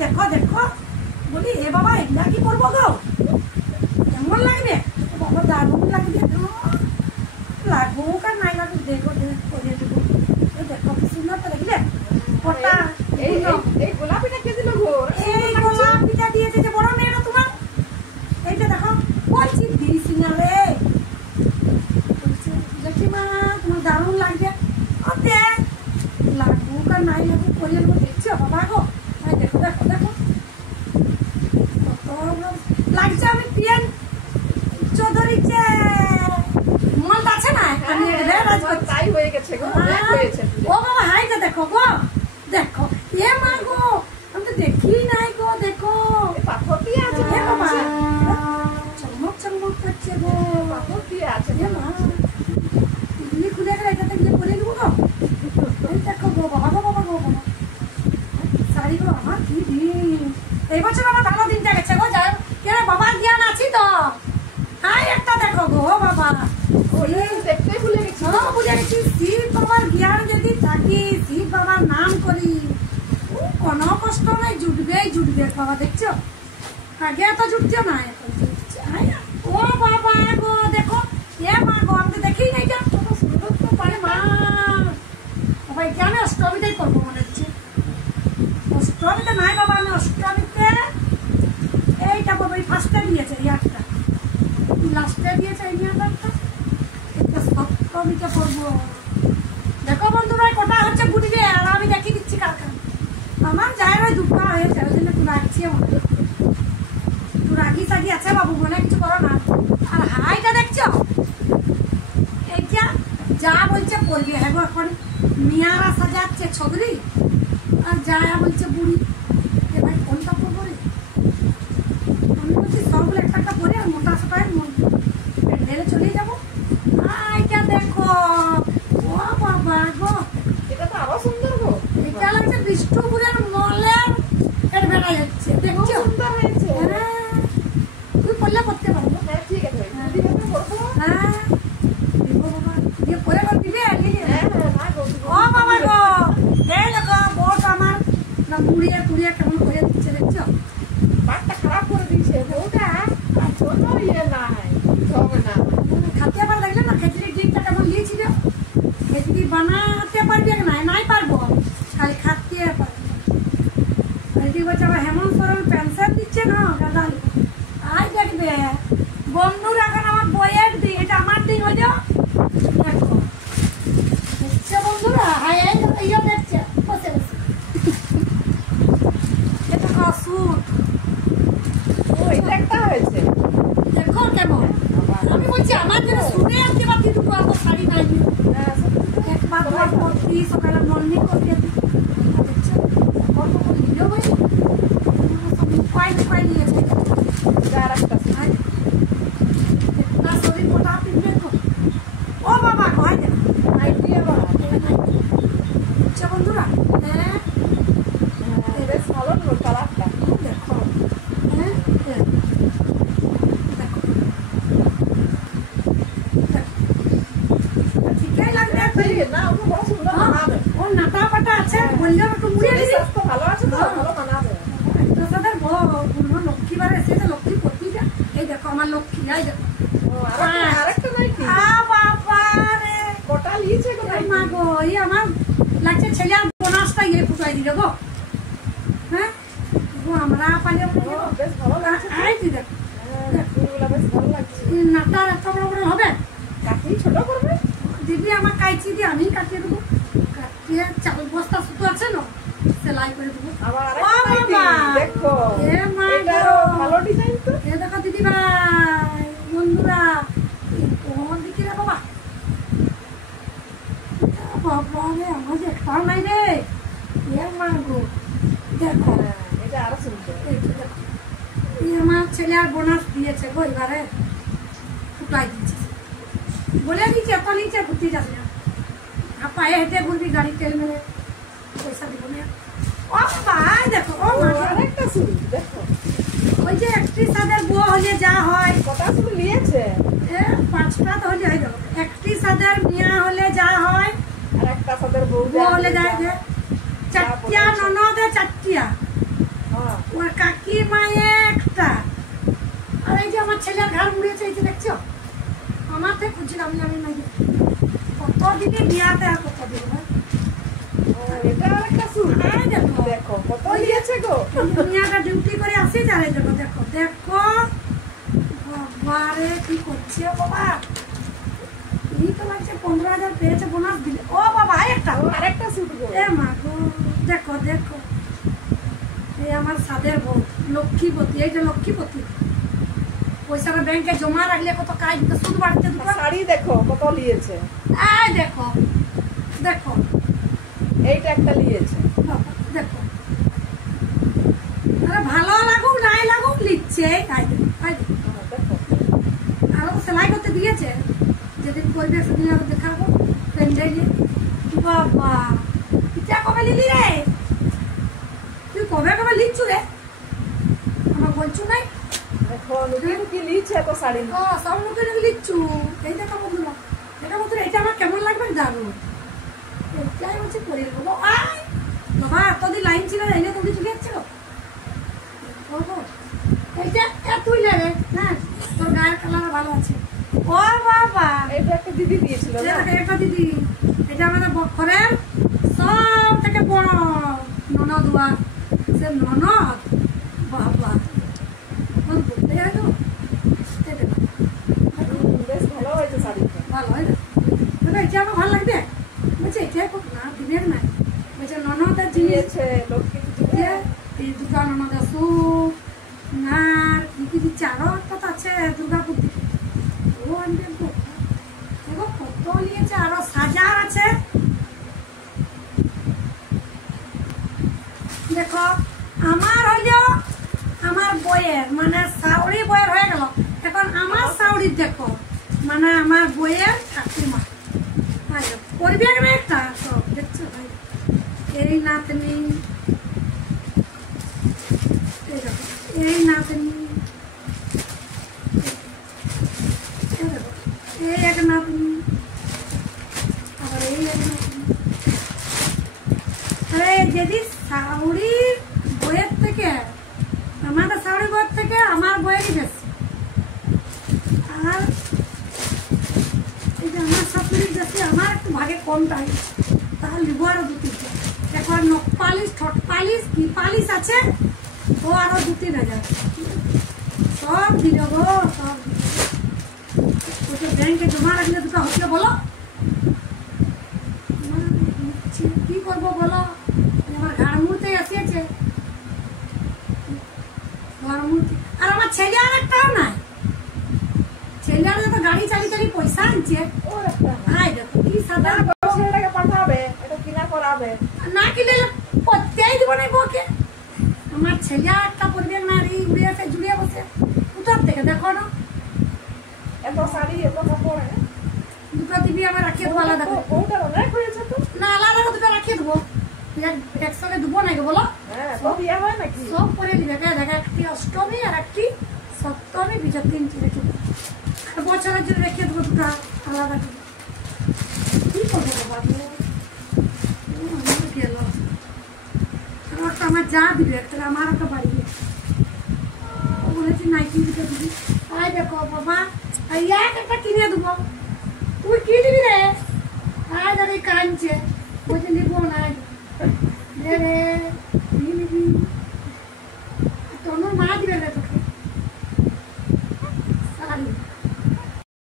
দেখো দেখো বলি এ বাবা এগুলা কি করবো গো কেমন লাগবে বাবা দারুণ লাগবে লাগুক আর নাই লাগুক দেখো করিয়ে দেবো দেখো কি সুন্দর তো লাগলে ওটা এই গোলাপিটা কে দিল গো এই গোলাপিটা দিয়েছে যে বড় মেয়েটা তোমার এইটা দেখো বলছি দিছি না রে জেঠিমা তোমার দারুণ লাগবে ওতে লাগুক আর নাই লাগুক করিয়ে দেবো দেখছো বাবা গো দেখো দেখো দেখো লাগছে আমি পিয়ান চৌধুরীর যে মল আছে না আমি তাই হয়ে গেছে গো হয়েছে ও বাবা হাইটা দেখো গো দেখো এ মা গো আমি তো দেখি নাই গো দেখো পাথর দিয়ে আছে এ বাবা চমক চমক করছে গো পাথর দিয়ে আছে এ মা ইডলি খুলে গেলে এটাতে গিয়ে পরে দেবো গো এই দেখো গো বাবা গো বাবা গো বাবা শাড়ি গো আমার কি দিন এই বছর আমার ভালো দিনটা গেছে গো যাই কেন বাবার জ্ঞান আছি তো হাই একটা দেখো গো বাবা দেখতে ভুলে গেছি ভুলে গেছি শিব বাবার জ্ঞান যদি থাকি শিব বাবার নাম করি কোনো কষ্ট নাই জুটবে বাবা দেখছো আগে এত জুটছো না এখন জুটছে ও বাবা গো দেখো এ মা গো আমি তো দেখি নাই যা কত সুন্দর তো পারে মা বাবা এটা আমি অষ্টমীতেই করবো মনে হচ্ছে অষ্টমীতে নাই বাবা আমি অষ্টমীতে এইটা বাবা এই ফার্স্টে দিয়েছে এই একটা লাস্টে দিয়েছে এই একটা এটা সপ্তমীতে করবো দেখো বন্ধুরা কটা হচ্ছে বুঝবে আর আমি দেখিয়ে দিচ্ছি কালকে আমার যায় ওই দুটো হয়েছে ওই জন্য একটু রাখছি আমার একটু রাগি সাগি আছে বাবু মনে কিছু করো না আর হাইটা দেখছো এইটা যা বলছে পড়বি হ্যাঁ গো এখন মিয়ারা সাজাচ্ছে ছবরি আর যায়া বলছে বুড়ি এ ভাই কোনটা পড়বো রে আমি বলছি সবগুলো একটা একটা পরে আর মোটা সোটায় প্যান্ডেলে চলে যাবো এইটা দেখো ও বাবা গো এটা তো আরো সুন্দর গো এটা লাগছে বিষ্ণুপুরের মলের এর বেড়া যাচ্ছে দেখছো সুন্দর হয়েছে তুই পড়লে করতে পারবো হ্যাঁ ঠিক আছে দিদি করবো হ্যাঁ দিব বাবা দিয়ে পরে করে দিবে হ্যাঁ না গো ও বাবা গো এই দেখো বোট আমার না মুড়িয়ে টুড়িয়ে কেমন করে দিচ্ছে দেখছো পাটটা খারাপ করে দিয়েছে বউটা আর ছোট ইয়ে নাই হবে না খাতে আবার দেখলে না খেচুড়ি ডিমটা কেমন দিয়েছিল খেচুড়ি বানাতে পারবে না নাই পারবো খালি খাতে পারবো এদিকে বলছে আবার হেমন্ত সরল পেনশন দিচ্ছে না গাদাল আই দেখবে বন্ধুরা এখন আমার বইয়ের দিন এটা আমার দিন হয়ে যাও দেখো দেখছে বন্ধুরা হাই ইয়ে দেখছে বসে বসে এটা কাসুর ও এটা একটা হয়েছে দেখো কেমন আমি বলছি আমার জন্য শুনে আসতে পারছি দুটো এত শাড়ি নাই একবার তোমার করছি সকালে মর্নিং করতে দেখছো কত করে দিল ভাই সব উপায় নিয়েছে আর একটা না শরীর মোটা পিনবে তো ও বাবা কয় দেখ নাই দিয়ে বাবা আচ্ছা বন্ধুরা হ্যাঁ বেশ ভালো কালারটা দেখো হ্যাঁ দেখো ঠিকই লাগবে না ওটা বড় সুন্দর মানাবে ও নাটা পাটা আছে বললাম একটু মুড়িয়ে দিবি তো ভালো আছে তো ভালো মানাবে তোদের লক্ষ্মীবার এসেছে লক্ষ্মী পতিটা এই দেখো আমার লক্ষ্মী এই দেখো আরেকটা নাই কি বাবা রে কোটা লিয়েছে গো নাই মা গো এই আমার লাগছে ছেলে আর বোনাসটা ইয়ে ফুটাই দিল গো হ্যাঁ গো আমরা পালে বেশ ভালো লাগছে এই যে দেখো ফুলগুলো বেশ ভালো লাগছে নাটার এত বড় বড় হবে কাটি ছোট করবে দিদি আমার কাইচি দিয়ে আমি কাটিয়ে দেবো কাটিয়ে চাল বস্তা শুধু আছে না সেলাই করে দেবো আবার আরেকটা দেখো এ মা এটা ভালো ডিজাইন তো এ দেখো দিদি ভাই বন্ধুরা কোন দিকে রে বাবা বাবা রে আমার যে একটাও নাই রে এ মা গো দেখো এটা আরো সুন্দর এই আমার ছেলে আর বোনাস দিয়েছে গো এবারে ফুটাই দিয়েছে বলে দিচ্ছে এত নিচে ঘুরতে যাবে না পায়ে হেঁটে ঘুরবি গাড়ি তেল মেরে পয়সা দিব না ও ভাই দেখো ও আরেকটা সুই দেখো ওই যে একটি সাদের বউ হলে যা হয় কটা সুই নিয়েছে পাঁচটা তো হলে হয় দেখো একটি সাদের মিয়া হলে যা হয় আর একটা সাদের বউ বউ হলে যায় যে চারটিয়া ননদে চারটিয়া হ্যাঁ দিদি বিয়াতে আর কত দিব না ও, এটা আরেকটা স্যুট। এই দেখো দেখো কত নিয়েছে গো। মিয়াটা ডিউটি করে আসি যারে দেখো দেখো দেখো বাবারে কি করছে বাবা এই তো লাগছে 15,000 পেয়েছে বোনাস দিলে ও বাবা একটা ও, আরেকটা স্যুট গো। এ মা গো দেখো দেখো এই আমার সাদের বউ লক্ষ্মীপতি এই যে লক্ষ্মীপতি পয়সাটা ব্যাংকে জমা রাখলে কত কাজ দিতে সুদ বাড়তে দুটো শাড়ি দেখো কত নিয়েছে। এই দেখো দেখো এইটা একটা নিয়েছে। বাবা, দেখো আরে ভালো লাগুক নাই লাগুক লিখছে তাই দেখো দেখো আরো তো সেলাই করতে দিয়েছে যেদিন করবে সেদিন আরো দেখাবো প্যান্ডেলে বাবা এটা কবে লিলি রে তুই কবে কবে লিখছু রে আমার বলছু নাই দেখো নতুন কি নিয়েছে এত শাড়ি। ও সব নতুন লিখছু এই দেখো বন্ধুরা এটা আমার কেমন লাগবে দারুণ এটাই হচ্ছে করে বলো আয় বাবা এতদিন লাইন ছিল না এনে তুমি চলে যাচ্ছিল বাবা এইটা তুই নে রে হ্যাঁ তোর গায়ের কালার ভালো আছে ও বাবা এইটা একটা দিদি দিয়েছিল না? এটা দিদি এটা আমাদের বক্ষরের সব থেকে বড় ননদ দুয়া সে ননদ বাবা কোন করতে যায় তো এই দেখো, বেশ ভালো হয়েছে শাড়িটা। ভালো হয় না তবে এটা আমার ভালো লাগবে বলছে এটাই খুব না দিনের নাই বলছে ননদের জিনিস দিয়েছে লক্ষ্মী যে এই দুর্গা ননদের সুখ নার কি কি দিচ্ছে আরো একটা তো আছে দুর্গাপুর থেকে ও আমি দেখবো দেখো কত নিয়েছে আরো সাজার আছে দেখো আমার হইলো আমার বইয়ের মানে সাউরি বইয়ের হয়ে গেল এখন আমার সাউরি দেখো মানে আমার বইয়ের ঠাকুমা করবি একটা তো দেখছো ভাই এই নাতনি এই দেখো, এই নাতনি এই দেখো, এই এক নাতনি আবার এই এক নাতনি আরে যদি সাউরির বইয়ের থেকে আমাদের সাউরি বইয়ের থেকে আমার বইয়েরই বেশি আর এই যে আমার শাশুড়ির বেশি আমার একটু ভাগে কমটাই তাহলে লিবো আরো 2-3টা একবার নখ পালিশ ঠোঁট পালিশ কি পালিশ আছে ও আরো 2-3 হাজার সব দিল গো সব ওটা ব্যাংকে জমা রাখলে দুটো হচ্ছে বলো কি করবো বলো আমার ঘাড় মুড়তে আসিয়েছে ঘাড় মুড়তে আর আমার ছেলে আর একটাও নাই ছেলে আর তো গাড়ি চালিয়ে চালিয়ে পয়সা আনছে ওর একটা আয় দেখো কি সাদা ছেলেটাকে পাঠাবে এটা কিনা করাবে। না কিনে করতেই দিব না বউকে আমার ছেলে একটা পরিবেশ নারী উড়ে আছে জুড়ে বসে কোথার থেকে দেখো না এত শাড়ি এত কাপড় দুটো দিবি আমার রাখিয়ে দেবো আলাদা করে ওটা অনেক হয়েছে তো। না আলাদা করে দুটো রাখিয়ে দেবো একসঙ্গে দেবো নাকি বলো হ্যাঁ তো বিয়ে হয় নাকি? সব করে দিবে দেখা একটি অষ্টমী আর একটি সপ্তমী বিজয় 3টি রেখে দেবো আর বছরের জন্য রেখে দেবো দুটো আলাদা করে কি করবো বাবা আমার গেল একটা আমার যা দিবে একটা আমার একটা বাড়ি বলেছি নাইটি দিতে দিবি আয় দেখো বাবা আর এক একটা কিনে দেবো তুই কি দিবি রে আয় দাদি কাঁদছে বলছে নিবো না রে কি নিবি